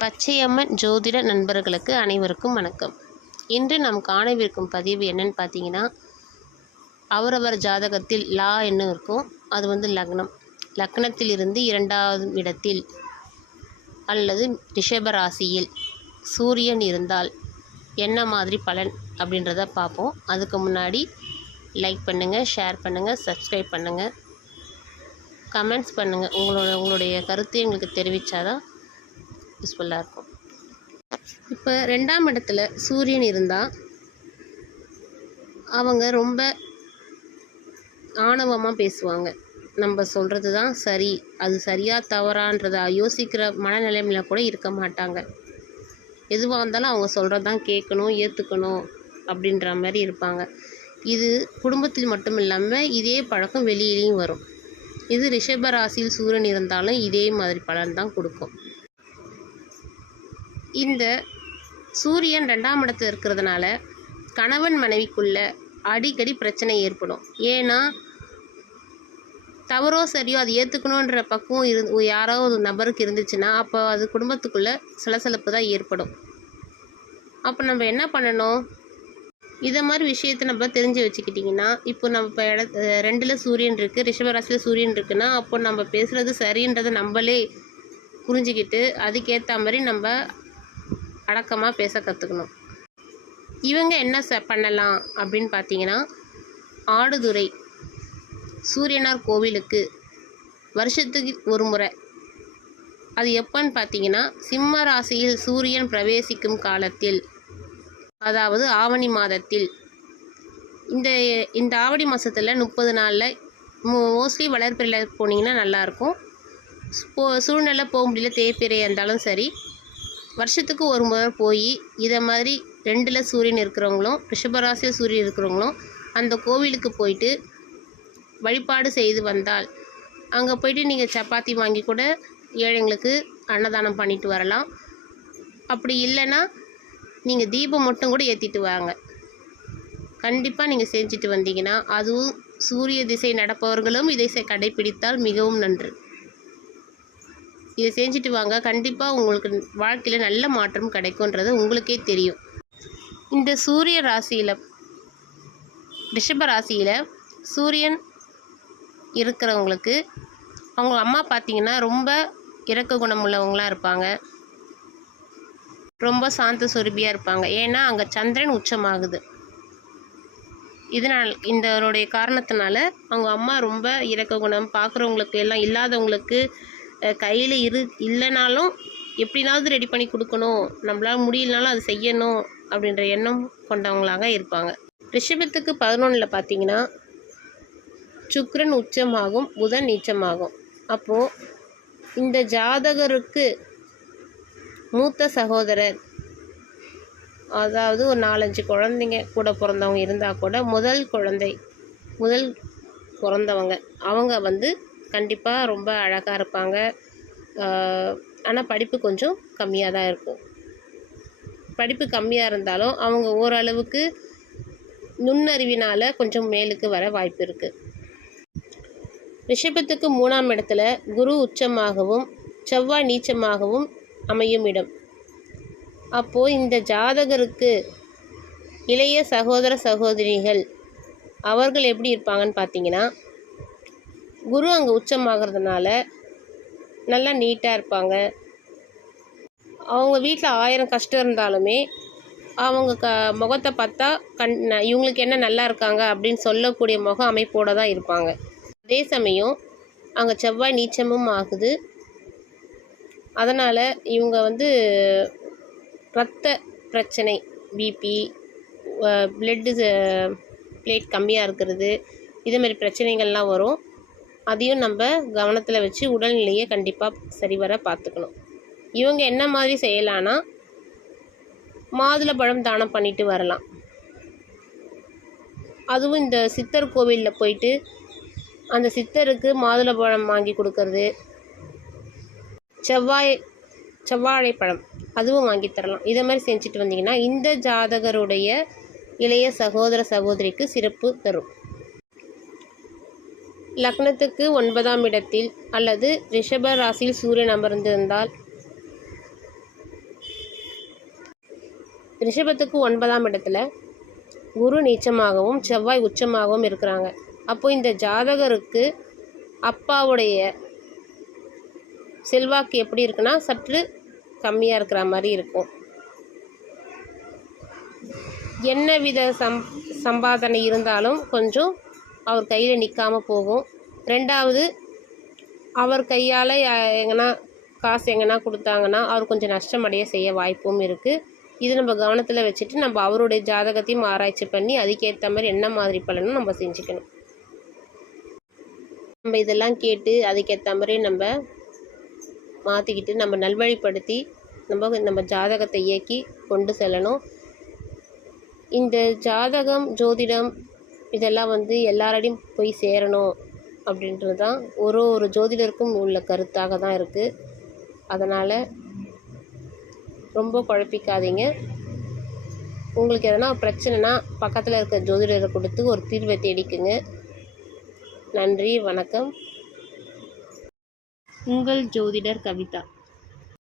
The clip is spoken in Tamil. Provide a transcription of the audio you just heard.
பச்சையம்மன் ஜோதிட நண்பர்களுக்கு அனைவருக்கும் வணக்கம். இன்று நாம் காணவிருக்கும் பதிவு என்னன்னு பார்த்தீங்கன்னா அவரவர் ஜாதகத்தில் லா என்ன இருக்கும். அது வந்து லக்னம். லக்னத்தில் இருந்து இரண்டாவது இடத்தில் அல்லது ரிஷப ராசியில் சூரியன் இருந்தால் என்ன மாதிரி பலன் அப்படின்றத பார்ப்போம். அதுக்கு முன்னாடி லைக் பண்ணுங்கள் ஷேர் பண்ணுங்கள் சப்ஸ்கிரைப் பண்ணுங்கள் கமெண்ட்ஸ் பண்ணுங்கள் உங்களோட உங்களுடைய கருத்து எங்களுக்கு தெரிவித்தாதான் யூஸ்ஃபுல்லாக இருக்கும். இப்போ ரெண்டாம் இடத்துல சூரியன் இருந்தால் அவங்க ரொம்ப ஆணவமாக பேசுவாங்க. நம்ம சொல்கிறது தான் சரி. அது சரியாக தவறான்றதை யோசிக்கிற மனநிலைமையில கூட இருக்க மாட்டாங்க. எதுவாக இருந்தாலும் அவங்க சொல்கிறது தான் கேட்கணும் ஏற்றுக்கணும் அப்படின்ற மாதிரி இருப்பாங்க. இது குடும்பத்தில் மட்டும் இல்லாமல் இதே பழக்கம் வெளியிலையும் வரும். இது ரிஷப ராசியில் சூரியன் இருந்தாலும் இதே மாதிரி பலன் தான் கொடுக்கும். இந்த சூரியன் ரெண்டாம் இடத்துல இருக்கிறதுனால கணவன் மனைவிக்குள்ள அடிக்கடி பிரச்சனை ஏற்படும். ஏன்னா தவறோ சரியோ அது ஏற்றுக்கணுன்ற பக்குவம் இரு யாரோ ஒரு நபருக்கு இருந்துச்சுன்னா அப்போ அது குடும்பத்துக்குள்ளே சலசலப்பு தான் ஏற்படும். அப்போ நம்ம என்ன பண்ணணும்? இதை மாதிரி விஷயத்தை நம்ம தெரிஞ்சு வச்சுக்கிட்டிங்கன்னா இப்போ நம்ம இப்போ இட ரெண்டில் சூரியன் இருக்குது ரிஷபராசியில் சூரியன் இருக்குன்னா அப்போ நம்ம பேசுகிறது சரின்றதை நம்மளே புரிஞ்சுக்கிட்டு அதுக்கேற்ற மாதிரி நம்ம அடக்கமாக பேச கற்றுக்கணும் இவங்க என்ன ச பண்ணலாம் அப்படின்னு பார்த்தீங்கன்னா ஆடுதுறை சூரியனார் கோவிலுக்கு வருஷத்துக்கு ஒரு முறை. அது எப்போன்னு பார்த்தீங்கன்னா சிம்ம ராசியில் சூரியன் பிரவேசிக்கும் காலத்தில் அதாவது ஆவணி மாதத்தில். இந்த இந்த ஆவணி மாதத்தில் முப்பது நாளில் மோஸ்ட்லி வளர்ப்பிறையில் போனீங்கன்னா நல்லாயிருக்கும் போ சூழ்நிலை போக முடியல தேய்பிறை இருந்தாலும் சரி. வருஷத்துக்கு ஒரு முறை போய் இதை மாதிரி ரெண்டில் சூரியன் இருக்கிறவங்களும் ரிஷபராசியில் சூரியன் இருக்கிறவங்களும் அந்த கோவிலுக்கு போயிட்டு வழிபாடு செய்து வந்தால் அங்கே போயிட்டு நீங்கள் சப்பாத்தி வாங்கி கூட ஏழைங்களுக்கு அன்னதானம் பண்ணிட்டு வரலாம். அப்படி இல்லைன்னா நீங்கள் தீபம் மட்டும் கூட ஏற்றிட்டு வாங்க. கண்டிப்பாக நீங்கள் செஞ்சுட்டு வந்தீங்கன்னா அதுவும் சூரிய திசை நடப்பவர்களும் இதை கடைபிடித்தால் கடைப்பிடித்தால் மிகவும் நன்று. இதை செஞ்சுட்டு வாங்க. கண்டிப்பாக உங்களுக்கு வாழ்க்கையில் நல்ல மாற்றம் கிடைக்குன்றது உங்களுக்கே தெரியும். இந்த சூரிய ராசியில் ரிஷப ராசியில் சூரியன் இருக்கிறவங்களுக்கு அவங்க அம்மா பார்த்திங்கன்னா ரொம்ப இறக்க குணம் உள்ளவங்களாக இருப்பாங்க. ரொம்ப சாந்த சுரபியாக இருப்பாங்க. ஏன்னா அங்கே சந்திரன் உச்சமாகுது. இதனால் இதனுடைய காரணத்தினால அவங்க அம்மா ரொம்ப இறக்க குணம் பார்க்குறவங்களுக்கு எல்லாம் இல்லாதவங்களுக்கு கையில் இரு இல்லைனாலும் எப்படினாவது ரெடி பண்ணி கொடுக்கணும். நம்மளால் முடியலனாலும் அது செய்யணும் அப்படின்ற எண்ணம் கொண்டவங்களாக இருப்பாங்க. ரிஷபத்துக்கு பதினொன்றில் பார்த்தீங்கன்னா சுக்ரன் உச்சமாகும் புதன் நீச்சமாகும். அப்போது இந்த ஜாதகருக்கு மூத்த சகோதரர் அதாவது ஒரு நாலஞ்சு குழந்தைங்க கூட பிறந்தவங்க இருந்தால் கூட முதல் குழந்தை முதல் பிறந்தவங்க அவங்க வந்து கண்டிப்பாக ரொம்ப அழகாக இருப்பாங்க. ஆனால் படிப்பு கொஞ்சம் கம்மியாக தான் இருக்கும். படிப்பு கம்மியாக இருந்தாலும் அவங்க ஓரளவுக்கு நுண்ணறிவினால் கொஞ்சம் மேலுக்கு வர வாய்ப்பு இருக்குது ரிஷபத்துக்கு மூணாம் இடத்துல குரு உச்சமாகவும் செவ்வாய் நீச்சமாகவும் அமையும் இடம். அப்போது இந்த ஜாதகருக்கு இளைய சகோதர சகோதரிகள் அவர்கள் எப்படி இருப்பாங்கன்னு பார்த்தீங்கன்னா குரு அங்கே உச்சமாகிறதுனால நல்லா நீட்டாக இருப்பாங்க. அவங்க வீட்டில் ஆயிரம் கஷ்டம் இருந்தாலுமே அவங்க க முகத்தை பார்த்தா கண் இவங்களுக்கு என்ன நல்லா இருக்காங்க அப்படின்னு சொல்லக்கூடிய முக அமைப்போடு தான் இருப்பாங்க. அதே சமயம் அங்கே செவ்வாய் நீச்சமும் ஆகுது. அதனால் இவங்க வந்து ரத்த பிரச்சனை பிபி பிளட்டு பிளேட் கம்மியாக இருக்கிறது இது மாதிரி பிரச்சனைகள்லாம் வரும். அதையும் நம்ம கவனத்தில் வச்சு உடல்நிலையை கண்டிப்பாக சரிவர பார்த்துக்கணும் இவங்க என்ன மாதிரி செய்யலான்னா மாதுளப்பழம் தானம் பண்ணிட்டு வரலாம். அதுவும் இந்த சித்தர் கோவிலில் போயிட்டு அந்த சித்தருக்கு மாதுளப்பழம் வாங்கி கொடுக்கறது செவ்வாய் செவ்வாழைப்பழம் அதுவும் வாங்கி தரலாம். இதை மாதிரி செஞ்சுட்டு வந்தீங்கன்னா இந்த ஜாதகருடைய இளைய சகோதர சகோதரிக்கு சிறப்பு தரும். லக்னத்துக்கு ஒன்பதாம் இடத்தில் அல்லது ரிஷப ராசியில் சூரியன் அமர்ந்திருந்தால் ரிஷபத்துக்கு ஒன்பதாம் இடத்துல குரு நீச்சமாகவும் செவ்வாய் உச்சமாகவும் இருக்கிறாங்க. அப்போ இந்த ஜாதகருக்கு அப்பாவுடைய செல்வாக்கு எப்படி இருக்குன்னா சற்று கம்மியாக இருக்கிற மாதிரி இருக்கும். என்ன வித சம் சம்பாதனை இருந்தாலும் கொஞ்சம் அவர் கையில் நிற்காமல் போகும். ரெண்டாவது அவர் கையால் எங்கன்னா காசு எங்கன்னா கொடுத்தாங்கன்னா அவர் கொஞ்சம் நஷ்டமடைய செய்ய வாய்ப்பும் இருக்குது இது நம்ம கவனத்தில் வச்சுட்டு நம்ம அவருடைய ஜாதகத்தையும் ஆராய்ச்சி பண்ணி அதுக்கேற்ற மாதிரி என்ன மாதிரி பலனும் நம்ம செஞ்சுக்கணும். நம்ம இதெல்லாம் கேட்டு அதுக்கேற்ற மாதிரி நம்ம மாற்றிக்கிட்டு நம்ம நல்வழிப்படுத்தி நம்ம நம்ம ஜாதகத்தை இயக்கி கொண்டு செல்லணும். இந்த ஜாதகம் ஜோதிடம் இதெல்லாம் வந்து எல்லாரடையும் போய் சேரணும் அப்படின்றது தான் ஒரு ஒரு ஜோதிடருக்கும் உள்ள கருத்தாக தான் இருக்குது அதனால் ரொம்ப குழப்பிக்காதீங்க. உங்களுக்கு எதனா பிரச்சனைனா பக்கத்தில் இருக்க ஜோதிடரை கொடுத்து ஒரு தீர்வை தேடிக்குங்க. நன்றி வணக்கம். உங்கள் ஜோதிடர் கவிதா.